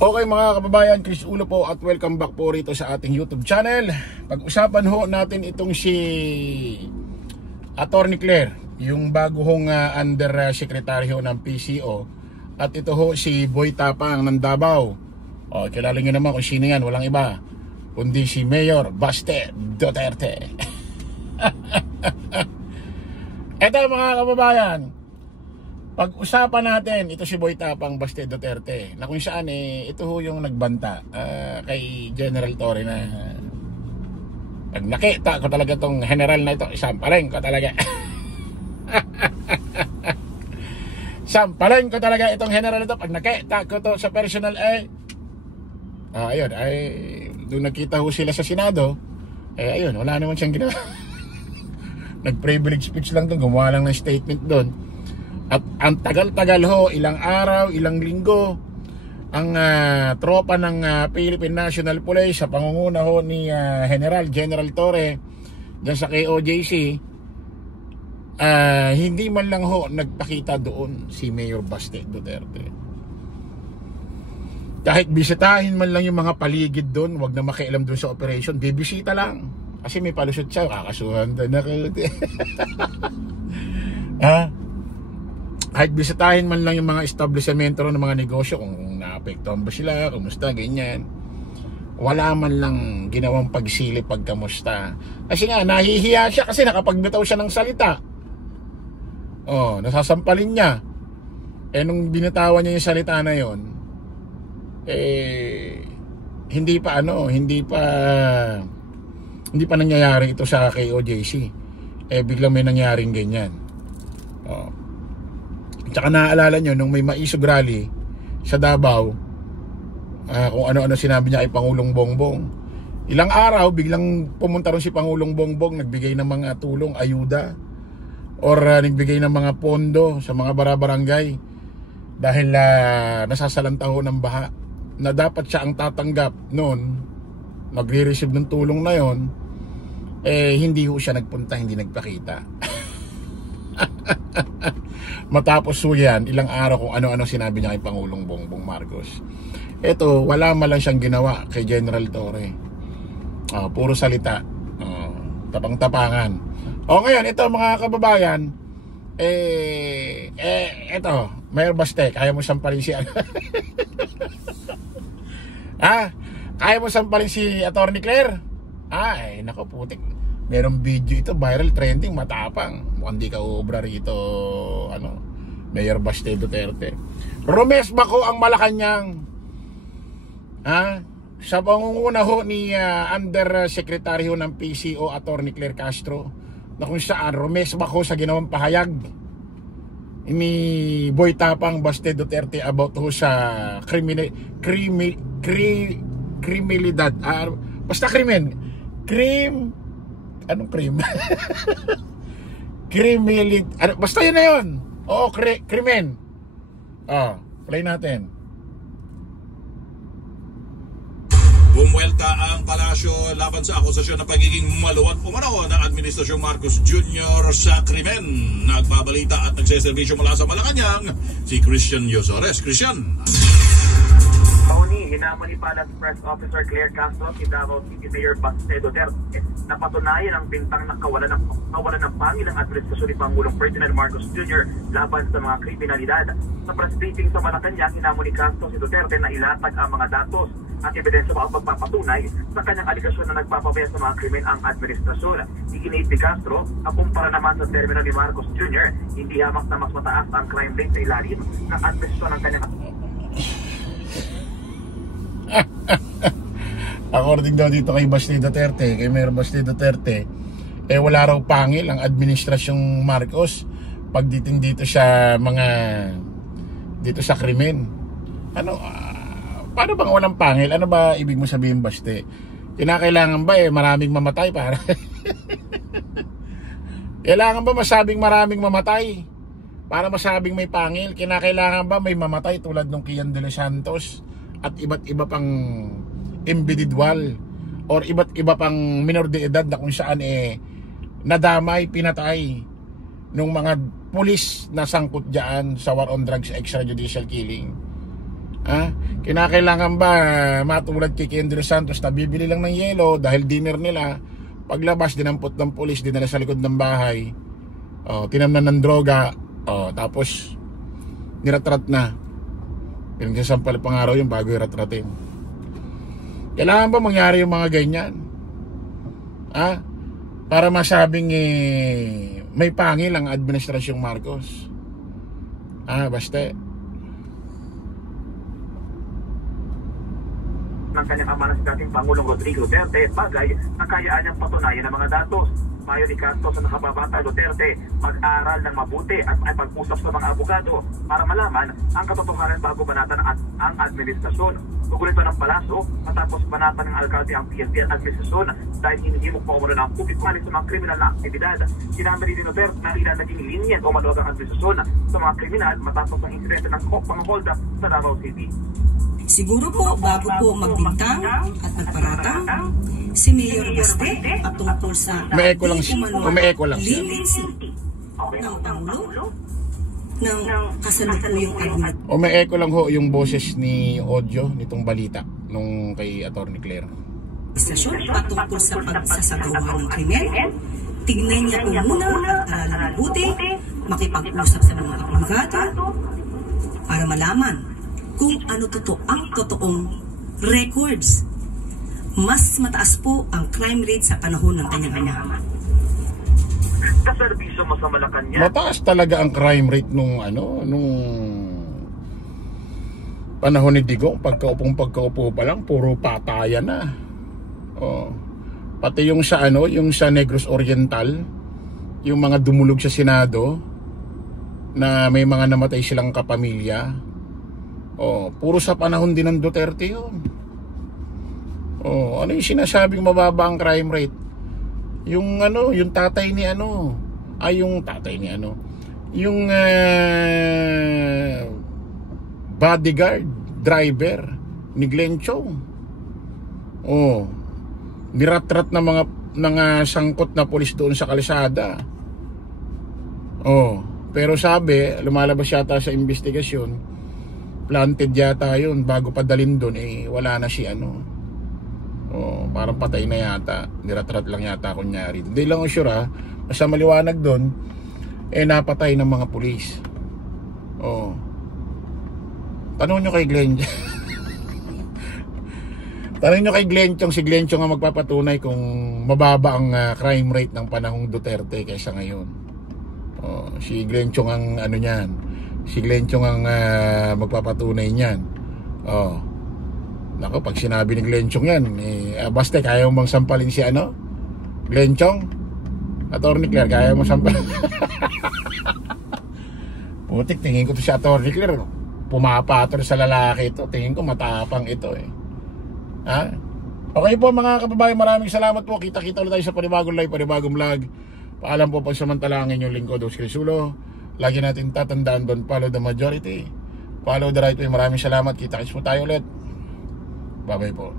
Okay mga kababayan, Chris Ulo po at welcome back po rito sa ating YouTube channel. Pag-usapan ho natin itong si Atty. Claire, yung bago hong undersecretary ho ng PCO. At ito ho si Boy Tapang ng Davao. Kilala nyo naman kung sino yan, walang iba kundi si Mayor Baste Duterte. Ito mga kababayan, pag-usapan natin ito si Boy Tapang Baste Duterte na kung saan ito ho yung nagbanta kay General Torre na pag nakita ko talaga tong general na ito, isampalin ko talaga. Sampalin ko talaga itong general na ito pag nakita ko to sa personal ayun, doon nakita ho sila sa Senado, ayun, wala naman siyang ginawa. Nag-privilege speech lang doon, gumawa lang ng statement doon. At ang tagal-tagal ho, ilang araw, ilang linggo, ang tropa ng Philippine National Police sa pangunguna ho ni General Torre dyan sa KOJC, hindi man lang ho nagpakita doon si Mayor Baste Duterte. Kahit bisitahin man lang yung mga paligid doon, wag na makialam doon sa operation, bibisita lang. Kasi may palusot siya, kakasuhan doon na kahit bisitahin man lang yung mga establishmento ng mga negosyo, kung naapektuhan ba sila, kumusta, ganyan. Wala man lang ginawang pagsilip, pagkamusta. Kasi nga, nahihiya siya kasi nakapagbitaw siya ng salita. Nasasampalin niya. Nung binitawan niya yung salita na yon, hindi pa nangyayari ito sa KOJC. Biglang may nangyaring ganyan. Tsaka naaalala nyo nung may maisog rally sa Davao, kung ano-ano sinabi niya kay Pangulong Bongbong. Ilang araw biglang pumunta ron si Pangulong Bongbong, nagbigay ng mga tulong, ayuda, or nagbigay ng mga pondo sa mga barangay dahil nasasalantaho ng baha, na dapat siya ang tatanggap noon, magre-receive ng tulong na yon. Hindi ho siya nagpunta, hindi nagpakita. Matapos ho yan, ilang araw kung ano-ano sinabi niya kay Pangulong Bongbong Marcos. Ito, wala man lang siyang ginawa kay General Torre. Puro salita, tapang-tapangan. Ngayon, ito mga kababayan, ito, Mayor Baste, kaya mo sampalin si kaya mo sampalin si Atty. Claire? Nako putik. Merong video ito, viral, trending, matapang. Mukhang di ka uubra rito, Mayor Baste Duterte. Romes Bako ang Malacanang. Sa pangunguna ho ni Undersecretary ho ng PCO, Atty. Claire Castro, na kung saan Romes Bako sa ginawang pahayag ni Boy Tapang Baste Duterte about ho sa kriminalidad. Basta anong crime? Basta yun na yun. Krimen. Play natin. Bumuelta ang palasyo laban sa akusasyon ng pagiging maluwag umano ng Administrasyong Marcos Jr. sa krimen. Nagbabalita at nagseservisyo mula sa Malacanang, si Christian Yosores. Christian. Hinamon ni Palace Press Officer Claire Castro si Davao City Mayor Baste Duterte na patunayan ang bintang na kawalan ng pangil ng administrasyon ni Pangulong Ferdinand Marcos Jr. laban sa mga kriminalidad. Sa press briefing sa Malacanang, hinamon ni Castro si Duterte na ilatag ang mga datos at ebidensya pa ang pagpapatunay sa kanyang aligasyon na nagpapabaya sa mga krimen ang administrasyon. Iginiit ni Castro na kumpara naman sa termino ni Marcos Jr., hindi hamak na mas mataas ang crime rate sa ilalim ng administrasyon ng kanyang According daw dito kay Baste Duterte, kay Mayor Baste Duterte, wala raw pangil ang administrasyong Marcos pagdating dito sa krimen. Paano bang walang pangil? Ano ba ibig mo sabihin, Baste? Kinakailangan ba maraming mamatay para? Kailangan ba masabing maraming mamatay para masabing may pangil? Kinakailangan ba may mamatay tulad ng Kian de los Santos at iba't iba pang individual or iba't iba pang minor de edad na kung saan nadamay, pinatay nung mga pulis na sangkot dyan sa war on drugs, extrajudicial killing? Kinakailangan ba matulad kay Kendry Santos na bibili lang ng yelo dahil dinner nila, paglabas dinampot ng pulis, dinala sa likod ng bahay, tinamnan ng droga, tapos niratrat na. Pinagsasampal pang araw yung bago iratratin. Kailangan ba mangyari yung mga ganyan? Para masabing may pangil ang administrasyong Marcos. Basta ng kanyang ama na si dating Pangulong Rodrigo Duterte, bagay na kayaan niyang patunayan ng mga datos. Mayo ni Castro sa nakababata Duterte, mag-aral ng mabuti at ay pag-usap sa mga abogado para malaman ang katotohanan bago banatan ang administrasyon. Tugulit pa ng palaso matapos banatan ng alkalde ang PNP at administrasyon dahil hindi mo pa umano ng kupit-malit sa mga kriminal na aktibidad. Sinabi ni Duterte na ilan naging linyan o maluwag ang administrasyon sa mga kriminal matapos ang insidente ng pang-hold up sa Davao City. Siguro po, bago po magbintang at magparatang, si Mayor Baste patungkol sa Umeeko lang. leniency ng Pangulo ng kasalukuyang administrasyon. Umeeko lang ho yung boses ni audio nitong balita nung kay Atty. Claire. Patungkol sa pagsasagawa ng krimen. Tignan niya po muna at aralan mabuti, makipag-usap sa mga abogado para malaman kung ano ang totoong records. Mas mataas po ang crime rate sa panahon ng kanyang ama. Kaserbisyo mo sa Malacanang. Mataas talaga ang crime rate nung panahon ni Digong. Pagkaupo pa lang puro patayan na. Pati yung sa Negros Oriental, yung mga dumulog sa Senado na may mga namatay silang kapamilya. Puro sa panahon din ng Duterte yun. Ano yung sinasabing mababa ang crime rate? Yung tatay ni yung bodyguard driver ni Glenn Chong. Niratrat na mga sangkot na pulis doon sa kalsada. Pero sabi, lumalabas yata sa investigasyon, planted yata yun bago padalin doon, wala na si parang patay na yata, niratrat lang yata kunyari, hindi lang sure basta maliwanag doon, napatay ng mga pulis. Tanong nyo kay Glenn tanong nyo kay Glenn Chong, si Glenn Chong ang magpapatunay kung mababa ang crime rate ng panahong Duterte kaysa ngayon. Si Glenn Chong ang si Glenn Chong ang magpapatunay niyan. Nako, pag sinabi ni Glenn Chong yan, basta kaya mong sampalin si Glenn Chong, Atty. Claire, kaya mong sampalin. Putik, tingin ko to si Atty. Claire, pumapatol sa lalaki ito. Tingin ko matapang ito Okay po mga kababayan, maraming salamat po. Kita-kita ulit tayo sa panibagong live, panibagong vlog. Paalam po pagsamantalangin yung lingkod, Oscar Sulo. Lagi natin tatandaan, don't follow the majority, follow the right way. Maraming salamat, kita-kits po tayo ulit. Bye bye po.